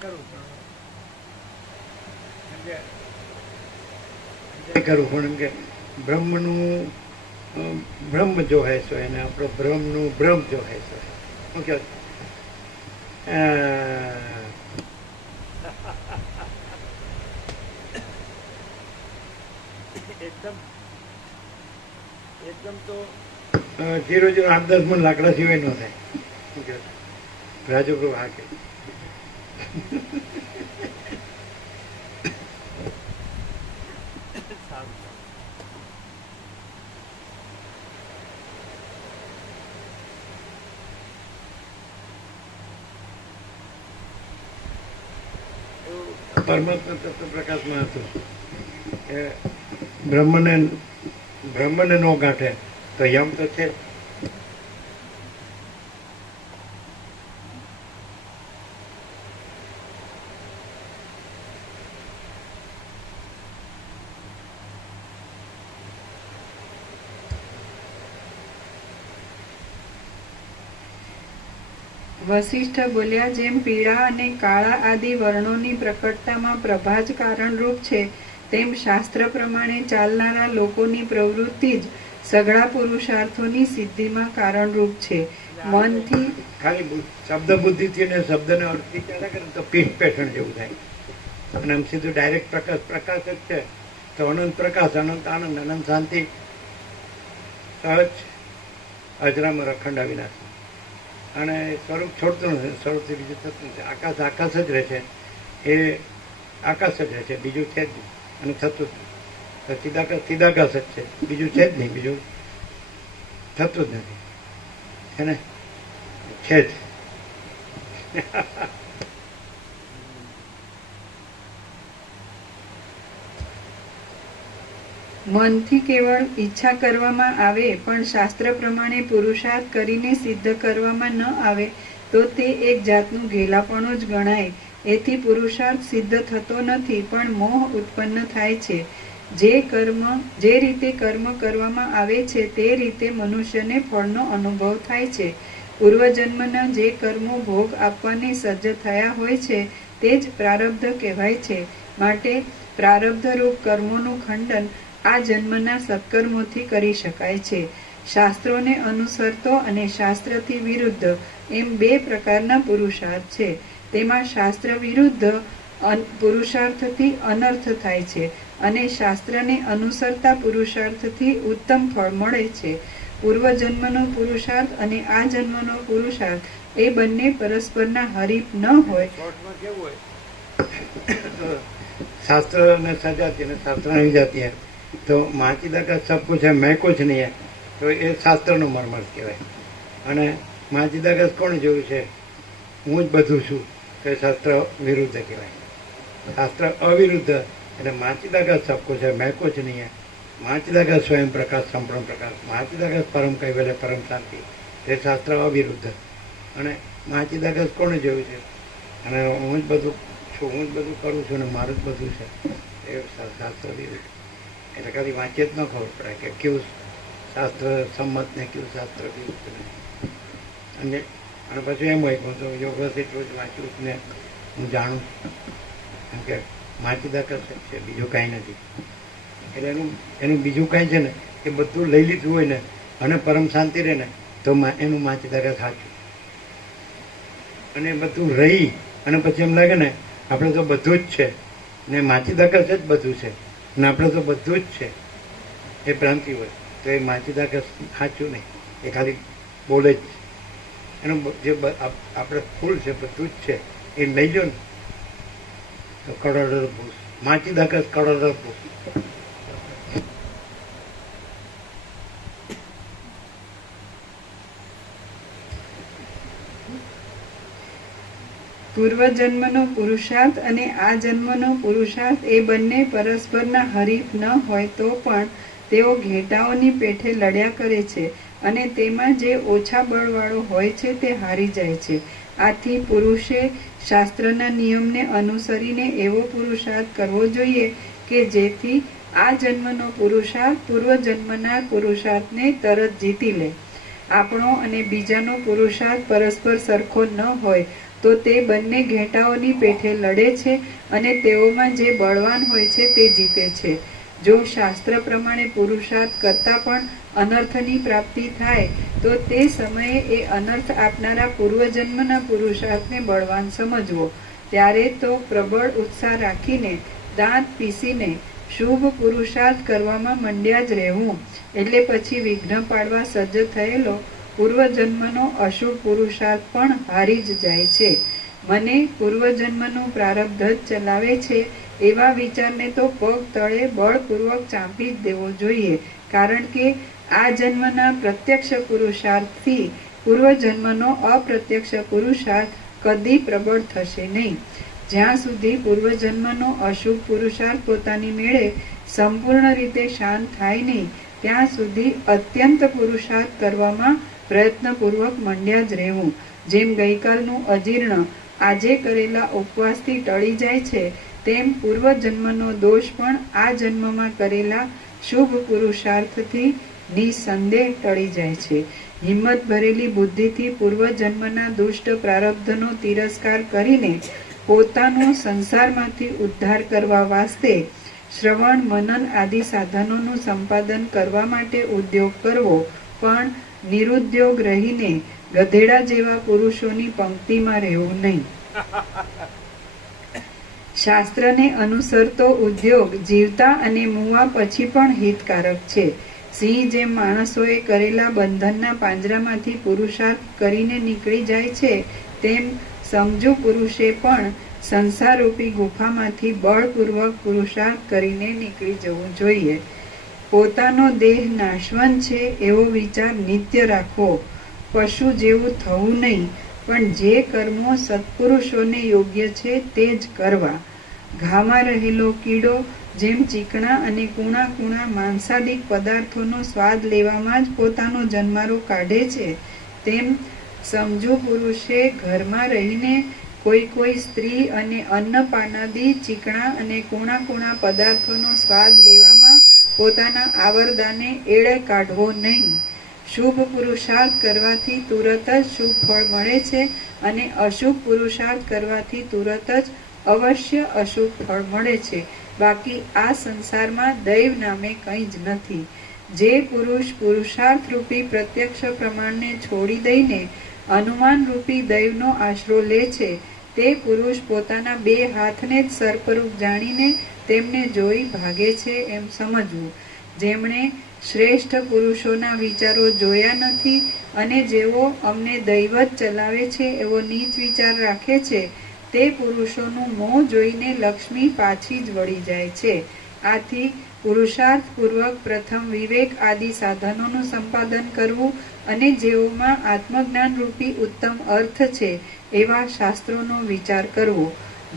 કરું પણ કે બ્રહ્મનું બ્રહ્મ જો હે સો એને આપણો બ્રહ્મનું બ્રહ્મ જો હે સો ઓકે એકદમ તો 0.8-10 મણ લાકડા સિવાય ન થાય રાજુપ્રભુ હા કે પરમાત્મા તત્વ પ્રકાશમાં હતું કે બ્રહ્મને નો ગાંઠે તો યમ તો છે. વશિષ્ઠ બોલ્યા, જેમ પીળા અને કાળા આદિ વર્ણોની પ્રકટતામાં પ્રભા જ કારણરૂપ છે, તેમ શાસ્ત્ર પ્રમાણે ચાલનારા લોકોની પ્રવૃત્તિ જ સઘળા પુરુષાર્થોની સિદ્ધિમાં કારણરૂપ છે. મનથી ખાલી શબ્દ બુદ્ધિથી ને શબ્દને અર્થથી ચાલે કરે તો પીઠ પેઠણ જેવું થાય અને આમ સીધું ડાયરેક્ટ પ્રકાશ જ છે તો અનંત પ્રકાશ, અનંત આનંદ, અનંત શાંતિ, સહજ અજરામાં અખંડ અવિનાશ અને સ્વરૂપ છોડતું નથી, સ્વરૂપથી બીજું થતું નથી. આકાશ આકાશ જ રહે છે, એ આકાશ જ રહે છે, બીજું છે જ નહીં અને થતું જ નહીં. ચિદાકાશ ચિદાકાશ જ છે, બીજું છે જ નહીં, બીજું થતું જ નથી. છે ને છે જ. મનથી કેવળ ઈચ્છા કરવામાં આવે પણ શાસ્ત્ર પ્રમાણે પુરુષાર્થ કરીને સિદ્ધ કરવામાં ન આવે તો તે એક જાતનું ઘેલાપણું જ ગણાય. એથી પુરુષાર્થ સિદ્ધ થતો નથી પણ મોહ ઉત્પન્ન થાય છે. જે રીતે કર્મ કરવામાં આવે છે તે રીતે મનુષ્યને ફળનો અનુભવ થાય છે. પૂર્વજન્મના જે કર્મો ભોગ આપવાની સજ્જ થયા હોય છે તે જ પ્રારબ્ધ કહેવાય છે. માટે પ્રારબ્ધરૂપ કર્મોનું ખંડન આ જન્મના સત્કર્મોથી કરી શકાય છે. શાસ્ત્રોને અનુસરતો અને શાસ્ત્રથી વિરુદ્ધ એમ બે પ્રકારના પુરુષાર્થ છે. તેમાં શાસ્ત્ર વિરુદ્ધ પુરુષાર્થથી અનર્થ થાય છે અને શાસ્ત્રને અનુસરતા પુરુષાર્થથી ઉત્તમ ફળ મળે છે. પૂર્વજન્મનો પુરુષાર્થ અને આ જન્મનો પુરુષાર્થ એ બંને પરસ્પરના હરીફ ન હોય. શાસ્ત્ર ને સજાતી અને શાસ્ત્ર નહીં જાતી તો માચીદા કા સબ કુછ है मैं कुछ नहीं है તો એ શાસ્ત્રનો મર્મ કહેવાય. અને માચીદા કા કોણ જોયું છે હું જ બધું છું તો એ શાસ્ત્ર વિરુદ્ધ કહેવાય. શાસ્ત્ર અવિરુદ્ધ એટલે માચીદા કા સબ કુછ है मैं कुछ नहीं है, માચીદા કા સ્વયં પ્રકાશ સંપૂર્ણ પ્રકાશ, માચીદા કા પરમ કૈવલ્ય પરમ શાંતિ, તે શાસ્ત્ર અવિરુદ્ધ. અને માચીદા કા કોણે જોયું છે અને હું જ બધું છું, હું જ બધું કરું છું અને મારું જ બધું છે એ શાસ્ત્ર વિરુદ્ધ. એટલે ખાલી વાંચીએ જ ન ખબર પડે કે કેવું શાસ્ત્ર સંમત ને કેવું શાસ્ત્ર વિરુદ્ધ ને. અને પછી એમ હોય હું તો યોગસ એટલું જ વાંચ્યું ને હું જાણું કેમ કે માચીદા કરશે છે, બીજું કાંઈ નથી. એટલે એનું બીજું કાંઈ છે ને એ બધું લઈ લીધું હોય ને અને પરમ શાંતિ રહે ને તો એનું માચીદા સાચું. અને બધું રહી અને પછી એમ લાગે ને આપણે તો બધું જ છે ને માચીદા કરશે જ બધું છે ને આપણે તો બધું જ છે એ ભ્રાંતિ હોય તો એ માચીદા કર સાચું નહીં, એ ખાલી બોલે જ. એનું જે આપણે ફૂલ છે બધું જ છે એ લઈ લો ને તો કરોડો ભૂસ, માચીદા કર કરોડો ભૂસ. પૂર્વજન્મનો પુરુષાર્થ અને આ જન્મનો પુરુષાર્થ એ બંને પરસ્પરના હરીફ ન હોય તો પણ તેઓ ઘેટાઓની પેઠે લડ્યા કરે છે અને તેમાં જે ઓછા બળવાળો હોય છે તે હારી જાય છે. આથી પુરુષે શાસ્ત્રના નિયમને અનુસરીને એવો પુરુષાર્થ કરવો જોઈએ કે જેથી આ જન્મનો પુરુષાર્થ પૂર્વજન્મના પુરુષાર્થને તરત જીતી લે. આપણો અને બીજાનો પુરુષાર્થ પરસ્પર સરખો ન હોય તો તે બંને ઘેટાઓની પેઠે લડે છે અને તેઓમાં જે બળવાન હોય છે તે જીતે છે. જો શાસ્ત્ર પ્રમાણે પુરુષાર્થ કરતા પણ અનર્થની પ્રાપ્તિ થાય તો તે સમયે એ અનર્થ આપનારા પૂર્વજન્મના પુરુષાર્થને બળવાન સમજવો. ત્યારે તો પ્રબળ ઉત્સાહ રાખીને દાંત પીસીને શુભ પુરુષાર્થ કરવામાં મંડ્યા જ રહેવું. એટલે પછી વિઘ્ન પાડવા સજ્જ થયેલો પૂર્વજન્મનો અશુભ પુરુષાર્થ પણ હારી જ જાય છે. મને પૂર્વજન્મનું પ્રારબ્ધ જ ચલાવે છે એવા વિચારને તો પગ તળે બળપૂર્વક ચાંપી જ દેવો જોઈએ. કારણ કે આ જન્મના પ્રત્યક્ષ પુરુષાર્થથી પૂર્વજન્મનો અપ્રત્યક્ષ પુરુષાર્થ કદી પ્રબળ થશે નહીં. જ્યાં સુધી પૂર્વજન્મનો અશુભ પુરુષાર્થ પોતાની મેળે સંપૂર્ણ રીતે શાંત થાય નહીં ત્યાં સુધી અત્યંત પુરુષાર્થ કરવામાં પ્રયત્નપૂર્વક મંડ્યા જ રહેવું. જેમ ગઈકાલનું અજીર્ણ આજે કરેલા ઉપવાસથી ટળી જાય છે તેમ પૂર્વજન્મનો દોષ પણ આ જન્મમાં કરેલા શુભ પુરુષાર્થથી નિસંદેહ ટળી જાય છે. હિંમત ભરેલી બુદ્ધિથી પૂર્વજન્મના દુષ્ટ પ્રારબ્ધનો તિરસ્કાર કરીને પોતાનો સંસારમાંથી ઉદ્ધાર કરવા વાસ્તે શ્રવણ મનન આદિ સાધનોનું સંપાદન કરવા માટે ઉદ્યોગ કરવો, પણ નિરુદ્યોગ રહીને ગધેડા જેવા પુરુષોની પંક્તિમાં રહેવું નહીં. શાસ્ત્રને અનુસરતો ઉદ્યોગ જીવતા અને મુવા પછી પણ હિતકારક છે. સિંહ જેમ માણસોએ કરેલા બંધનના પાંજરામાંથી પુરુષાર્થ કરીને નીકળી જાય છે તેમ સમજુ પુરુષે પણ સંસારરૂપી ગુફામાંથી બળપૂર્વક પુરુષાર્થ કરીને નીકળી જવું જોઈએ. પોતાનો દેહ નાશવંત છે એવો વિચાર નિત્ય રાખવો. પશુ જેવું થવું નહીં, પણ જે કર્મો સત્પુરુષોને યોગ્ય છે તે જ કરવા. ઘામાં રહેલો કીડો જેમ ચીકણા અને કૂણા કૂણા માંસાદિક પદાર્થોનો સ્વાદ લેવામાં જ પોતાનો જન્મારો કાઢે છે તેમ સમજુ પુરુષે ઘરમાં રહીને કોઈ સ્ત્રી અને અન્નપાનાદિ ચીકણા અને કૂણા કૂણા પદાર્થોનો સ્વાદ લેવામાં પોતાના આવરદાને એળે કાઢવો નહીં. શુભ પુરુષાર્થ કરવાથી તુરત જ શુભ ફળ મળે છે અને અશુભ પુરુષાર્થ કરવાથી તુરત જ અવશ્ય અશુભ ફળ મળે છે. બાકી આ સંસારમાં દૈવ નામે કંઈ જ નથી. જે પુરુષ પુરુષાર્થ રૂપી પ્રત્યક્ષ પ્રમાણને છોડી દઈને અનુમાન રૂપી દૈવનો આશરો લે છે તે પુરુષ પોતાના બે હાથને જ સર્પરૂપ જાણીને તેમને જોઈ ભાગે છે એમ સમજવું. જેમણે શ્રેષ્ઠ પુરુષોના વિચારો જોયા નથી અને જેઓ અમને દૈવ જ ચલાવે છે એવો નીચ વિચાર રાખે છે તે પુરુષોનું મોં જોઈને લક્ષ્મી પાછી જ વળી જાય છે. આથી પુરુષાર્થપૂર્વક પ્રથમ વિવેક આદિ સાધનોનું સંપાદન કરવું અને જેઓમાં આત્મજ્ઞાન રૂપી ઉત્તમ અર્થ છે એવા શાસ્ત્રોનો વિચાર કરવો.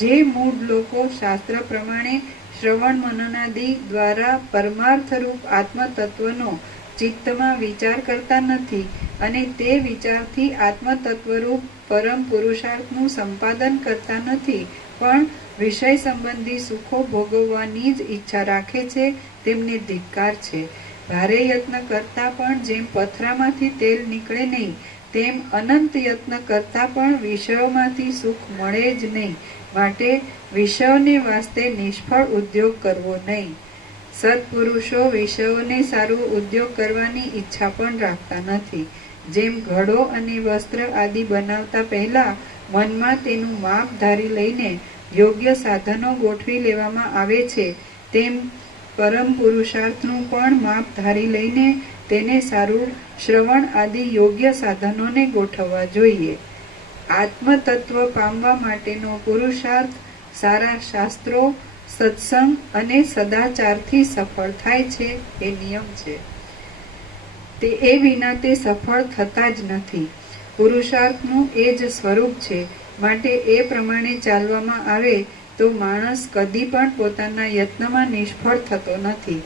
જે મૂઢ લોકો શાસ્ત્ર પ્રમાણે શ્રવણ મનનાદિ દ્વારા પરમાર્થરૂપ આત્મતત્વનો ચિત્તમાં વિચાર કરતા નથી અને તે વિચારથી આત્મતત્વરૂપ પરમ પુરુષાર્થનું સંપાદન કરતા નથી, પણ વિષય સંબંધી સુખો ભોગવવાની જ ઈચ્છા રાખે છે તેમને ધિક્કાર છે. ભારે યત્ન કરતા પણ જેમ પથરામાંથી તેલ નીકળે નહીં તેમ અનંત યત્ન કરતા પણ વિષયોમાંથી સુખ મળે જ નહીં. માટે વિષયોને વાસ્તે નિષ્ફળ ઉદ્યોગ કરવો નહીં. સત્પુરુષો વિષયોને સારું ઉદ્યોગ કરવાની ઈચ્છા પણ રાખતા નથી. જેમ ઘડો અને વસ્ત્ર આદિ બનાવતા પહેલા મનમાં તેનું માપ ધારી લઈને યોગ્ય સાધનો ગોઠવી લેવામાં આવે છે તેમ પરમ પુરુષાર્થનું પણ માપ ધારી લઈને તેને સારું શ્રવણ આદિ યોગ્ય સાધનોને ગોઠવવા જોઈએ. આત્મતત્વ પામવા માટેનો પુરુષાર્થ સારા શાસ્ત્રો, સત્સંગ અને સદાચારથી સફળ થાય છે એ નિયમ છે. તે એ વિના તે સફળ થતા જ નથી. પુરુષાર્થનું એ જ સ્વરૂપ છે. માટે એ પ્રમાણે ચાલવામાં આવે તો માણસ કદી પણ પોતાના યત્નમાં નિષ્ફળ થતો નથી.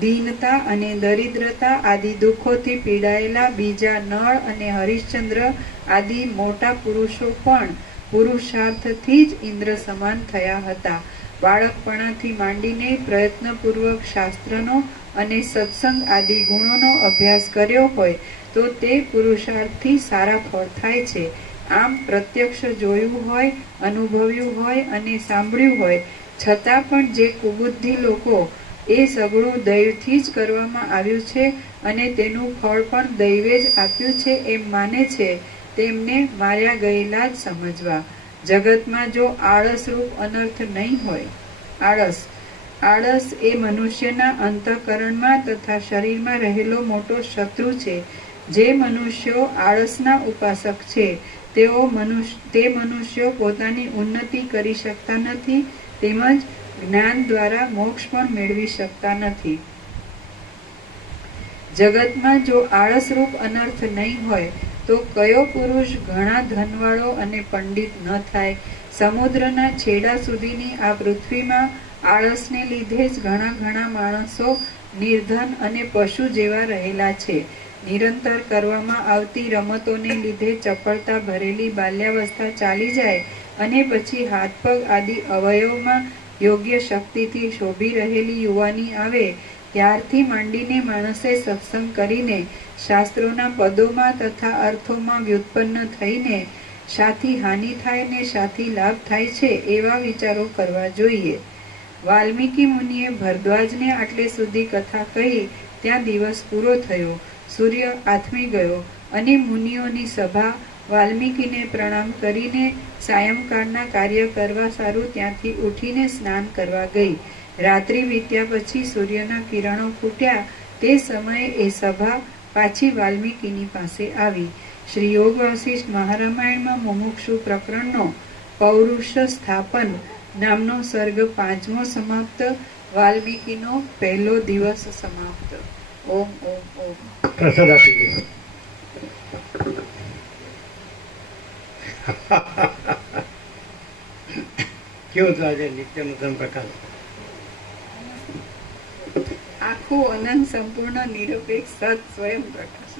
દીનતા અને દરિદ્રતા આદિ દુઃખોથી પીડાયેલા બીજા નળ અને હરિશ્ચંદ્ર આદિ મોટા પુરુષો પણ પુરુષાર્થથી જ ઇન્દ્ર સમાન થયા હતા. બાળકપણાથી માંડીને પ્રયત્નપૂર્વક શાસ્ત્રનો અને સત્સંગ આદિ ગુણોનો અભ્યાસ કર્યો હોય તો તે પુરુષાર્થથી સારા ફળ થાય છે. આમ પ્રત્યક્ષ જોયું હોય, અનુભવ્યું હોય અને સાંભળ્યું હોય છતાં પણ જે કુબુદ્ધિ લોકો એ સગળું દૈવથી જ કરવામાં આવ્યું છે અને તેનું ફળ પણ દૈવે જ આપ્યું છે એમ માને છે, તેમને માર્યા ગયેલા જ સમજવા. જગતમાં જો આળસરૂપ અનર્થ નહીં હોય, આળસ એ મનુષ્યના અંતઃકરણમાં તથા શરીરમાં રહેલો મોટો શત્રુ છે. જે મનુષ્યો આળસના ઉપાસક છે તે મનુષ્યો પોતાની ઉન્નતિ કરી શકતા નથી, તેમજ જ્ઞાન દ્વારા મોક્ષ પણ મેળવી શકતા નથી. જગતમાં જો આળસરૂપ અનર્થ નહીં હોય તો કયો પુરુષ ઘણા ધનવાળો અને પંડિત ન થાય? સમુદ્રના છેડા સુધીની આ પૃથ્વીમાં આળસને લીધે જ ઘણા માણસો નિર્ધન અને પશુ જેવા રહેલા છે. નિરંતર કરવામાં આવતી રમતોને લીધે ચપળતા ભરેલી બાલ્યાવસ્થા ચાલી જાય અને પછી હાથ પગ આદિ અવયવમાં યોગ્ય શક્તિથી શોભી રહેલી યુવાની આવે ત્યારથી માંડીને માણસે સત્સંગ કરીને શાસ્ત્રોના પદોમાં તથા અર્થોમાં વ્યુત્પન્ન થઈને શાથી હાનિ થાય ને શાથી લાભ થાય છે એવા વિચારો કરવા જોઈએ. વાલ્મીકી મુનિએ ભરદ્વાજને આટલે સુધી કથા કહી ત્યાં દિવસ પૂરો થયો. સૂર્ય આથમી ગયો અને મુનિઓની સભા વાલ્મીકીને પ્રણામ કરીને સાયંકાળના કાર્ય કરવા સારું ત્યાંથી ઉઠીને સ્નાન કરવા ગઈ. રાત્રિ વીત્યા પછી સૂર્યના કિરણો ફૂટ્યા તે સમયે એ સભા પાછી વાલ્મીકીની પાસે આવી. શ્રી યોગ વાસિષ્ઠ મહારામાયણમાં મુમુક્ષુ પ્રકરણનો પૌરુષ સ્થાપન નામનો સર્ગ 5મો સમાપ્ત. વાલ્મીકીનો પહેલો દિવસ સમાપ્ત. ઓમ ઓમ ઓમ. પ્રસાદ આપી દીધો. કેવું હતું આજે નિત્યનૂતન પ્રકાશ? આખું અનંત સંપૂર્ણ નિરપેક્ષ સત સ્વયં પ્રકાશ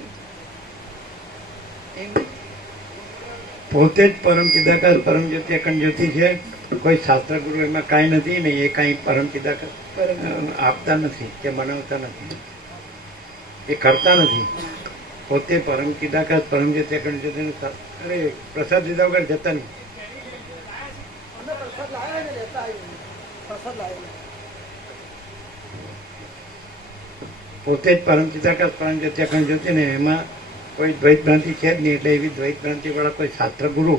પોતે જ પરમ ચિદાકાશ પરમ જ્યોતિ અખંડ જ્યોતિ છે. કોઈ શાસ્ત્ર ગુરુ એમાં કાંઈ નથી ને એ કાંઈ પરમ ચિદાકાશ આપતા નથી કે બનાવતા નથી, એ કરતા નથી. પોતે પરમ ચિદાકાશ પરમ જ્યોતિ અખંડ જ્યોતિ. અરે પ્રસાદ લીધા વગર જતા નહીં. પોતે જ પરમ ચિદાકાશ પરમ જ્યોતિ અખંડ જ્યોતિ ને એમાં કોઈ દ્વૈત ભ્રાંતિ છે જ નહીં. એટલે એવી દ્વૈત ભ્રાંતિ વાળા કોઈ શાસ્ત્ર ગુરુ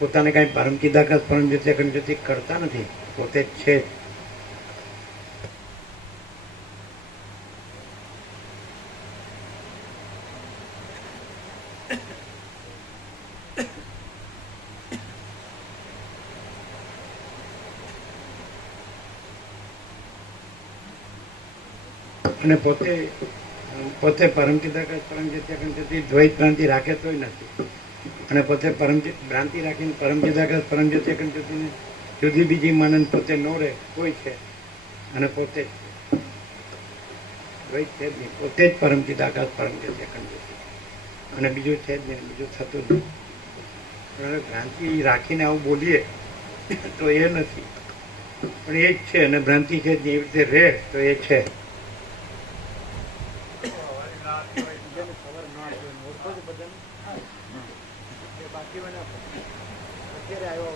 પોતાને કાંઈ પરમ ચિદાકાશ પરમ જ્યોતિ અખંડ જ્યોતિ કરતા નથી, પોતે જ છે જ. અને પોતે પરમ ચિદાકાશ પરમ જ્યોતિ અખંડ જ્યોતિ દ્વૈત ભ્રાંતિ રાખે તોય નથી. અને પોતે ભ્રાંતિ રાખીને પરમ ચિદાકાશ પરમ જ્યોતિ અખંડ જ્યોતિને જુદી બીજી માનન પોતે ન રહે કોઈ છે. અને પોતે દ્વૈત છે જ નહીં, પોતે જ પરમ ચિદાકાશ પરમ જ્યોતિ અખંડ જ્યોતિ. અને બીજું છે જ નહીં, બીજું થતું જ નહીં. પણ ભ્રાંતિ રાખીને આવું બોલીએ તો એ નથી, પણ એ જ છે. અને ભ્રાંતિ છે જ નહીં, એવી રીતે રહે તો એ છે. અત્યારે આવ્યો